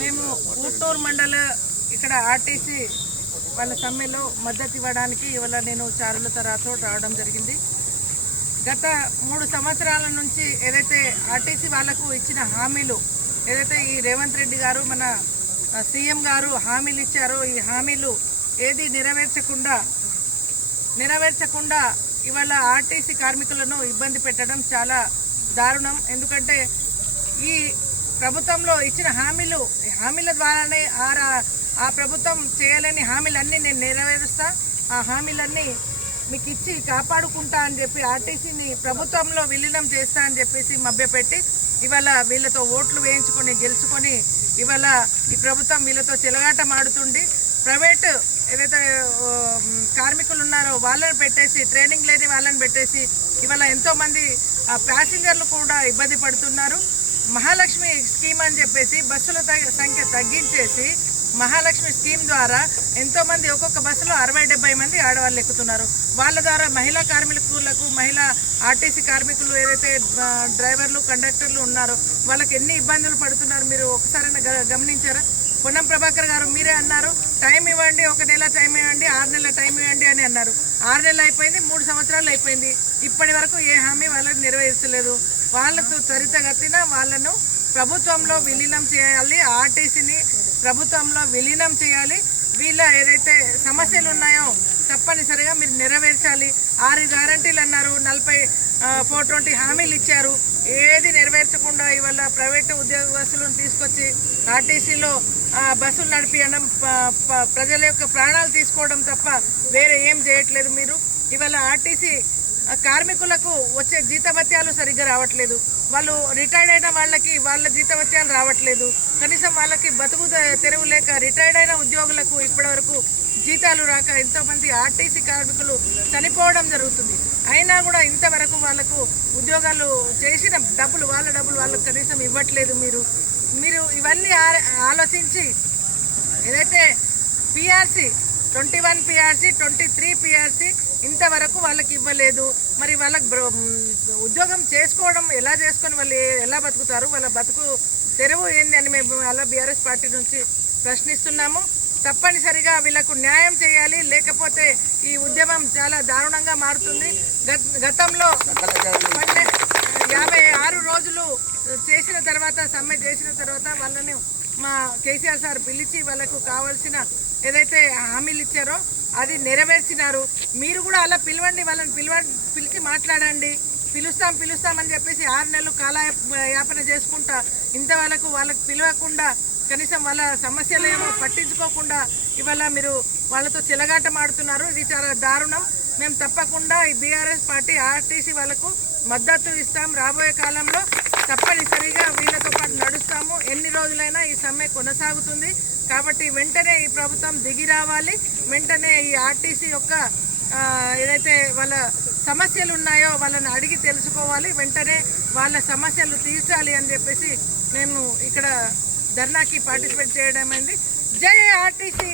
మేము ఊటూరు మండల ఇక్కడ ఆర్టీసీ వాళ్ళ సమ్మెలో మద్దతు ఇవ్వడానికి ఇవాళ నేను చారులత రాథోడ్ రావడం జరిగింది. గత 3 సంవత్సరాల నుంచి ఏదైతే ఆర్టీసీ వాళ్ళకు ఇచ్చిన హామీలు ఏదైతే ఈ రేవంత్ రెడ్డి గారు మన సీఎం గారు హామీలు ఇచ్చారో ఈ హామీలు ఏది నెరవేర్చకుండా ఇవాళ ఆర్టీసీ కార్మికులను ఇబ్బంది పెట్టడం చాలా దారుణం. ఎందుకంటే ఈ ప్రభుత్వంలో ఇచ్చిన హామీల ద్వారానే ఆ ప్రభుత్వం చేయలేని హామీలన్నీ నేను నెరవేరుస్తా, ఆ హామీలన్నీ మీకు ఇచ్చి కాపాడుకుంటా అని చెప్పి ఆర్టీసీని ప్రభుత్వంలో విలీనం చేస్తా అని చెప్పేసి మభ్యపెట్టి ఇవాళ వీళ్ళతో ఓట్లు వేయించుకొని గెలుచుకొని ఇవాళ ఈ ప్రభుత్వం వీళ్ళతో చెలగాటమాడుతుండి ప్రైవేటు ఏదైతే కార్మికులు ఉన్నారో వాళ్ళని పెట్టేసి ట్రైనింగ్ లేని వాళ్ళని పెట్టేసి ఇవాళ ఎంతోమంది ప్యాసింజర్లు కూడా ఇబ్బంది పడుతున్నారు. మహాలక్ష్మి స్కీమ్ అని చెప్పేసి బస్సుల సంఖ్య తగ్గించేసి మహాలక్ష్మి స్కీమ్ ద్వారా ఎంతోమంది ఒక్కొక్క బస్సులో 60-70 మంది ఆడవాళ్ళు ఎక్కుతున్నారు. వాళ్ళ ద్వారా మహిళా కార్మికులకు మహిళా ఆర్టీసీ కార్మికులు ఏదైతే డ్రైవర్లు కండక్టర్లు ఉన్నారో వాళ్ళకి ఎన్ని ఇబ్బందులు పడుతున్నారు మీరు ఒకసారైనా గమనించారా? పొన్నం ప్రభాకర్ గారు మీరే అన్నారు, టైం ఇవ్వండి, 1 నెల టైం ఇవ్వండి, 6 నెలల టైం ఇవ్వండి అని అన్నారు. 6 నెలలు అయిపోయింది, 3 సంవత్సరాలు అయిపోయింది, ఇప్పటి వరకు ఏ హామీ వాళ్ళకి నెరవేర్చలేదు. వాళ్ళతో త్వరితగతిన వాళ్ళను ప్రభుత్వంలో విలీనం చేయాలి, ఆర్టీసీని ప్రభుత్వంలో విలీనం చేయాలి. వీళ్ళ ఏదైతే సమస్యలు ఉన్నాయో తప్పనిసరిగా మీరు నెరవేర్చాలి. 6 గ్యారంటీలు అన్నారు, 420 హామీలు ఇచ్చారు, ఏది నెరవేర్చకుండా ఇవాళ ప్రైవేటు ఉద్యోగస్తులను తీసుకొచ్చి ఆర్టీసీలో బస్సులు నడిపించడం, ప్రజల యొక్క ప్రాణాలు తీసుకోవడం తప్ప వేరే ఏం చేయట్లేదు మీరు. ఇవాళ ఆర్టీసీ కార్మికులకు వచ్చే జీతభత్యాలు సరిగ్గా రావట్లేదు, వాళ్ళు రిటైర్డ్ అయిన వాళ్ళకి వాళ్ళ జీతభత్యాలు రావట్లేదు, కనీసం వాళ్ళకి బతుకు తెరువు లేక రిటైర్డ్ అయిన ఉద్యోగులకు ఇప్పటివరకు జీతాలు రాక ఎంతోమంది ఆర్టీసీ కార్మికులు చనిపోవడం జరుగుతుంది. అయినా కూడా ఇంతవరకు వాళ్ళకు ఉద్యోగాలు చేసిన డబ్బులు వాళ్ళకు కనీసం ఇవ్వట్లేదు. మీరు ఇవన్నీ ఆలోచించి ఏదైతే పిఆర్సీ 21 పిఆర్సీ 23 పిఆర్సీ ఇంతవరకు వాళ్ళకి ఇవ్వలేదు. మరి వాళ్ళకి ఉద్యోగం చేసుకోవడం ఎలా చేసుకొని వాళ్ళు ఎలా బతుకుతారు? వాళ్ళ బతుకు తెరువు ఏంది అని మేము అలా బీఆర్ఎస్ పార్టీ నుంచి ప్రశ్నిస్తున్నాము. తప్పనిసరిగా వీళ్ళకు న్యాయం చేయాలి, లేకపోతే ఈ ఉద్యమం చాలా దారుణంగా మారుతుంది. గతంలో 56 రోజులు చేసిన తర్వాత సమ్మె చేసిన తర్వాత వాళ్ళని మా కేసీఆర్ సార్ పిలిచి వాళ్ళకు కావాల్సిన ఏదైతే హామీలు ఇచ్చారో అది నెరవేర్చినారు. మీరు కూడా అలా పిలవండి, వాళ్ళని పిలిచి మాట్లాడండి. పిలుస్తామని చెప్పేసి 6 నెలలు కాలయాపన చేసుకుంటా ఇంతవరకు వాళ్ళకు పిలవకుండా కనీసం వాళ్ళ సమస్యలు ఏమో పట్టించుకోకుండా ఇవాళ మీరు వాళ్ళతో చెలగాటమాడుతున్నారు. ఇది చాలా దారుణం. మేము తప్పకుండా ఈ బీఆర్ఎస్ పార్టీ ఆర్టీసీ వాళ్ళకు మద్దతు ఇస్తాం. రాబోయే కాలంలో తప్పనిసరిగా వీళ్ళతో పాటు నడుస్తాము. ఎన్ని రోజులైనా ఈ సమ్మె కొనసాగుతుంది. కాబట్టి వెంటనే ఈ ప్రభుత్వం దిగి రావాలి, వెంటనే ఈ ఆర్టీసీ యొక్క ఏదైతే వాళ్ళ సమస్యలు ఉన్నాయో వాళ్ళని అడిగి తెలుసుకోవాలి, వెంటనే వాళ్ళ సమస్యలు తీర్చాలి అని చెప్పేసి మేము ఇక్కడ ధర్నాకి పార్టిసిపేట్ చేయడం అయింది. జై ఆర్టీసీ.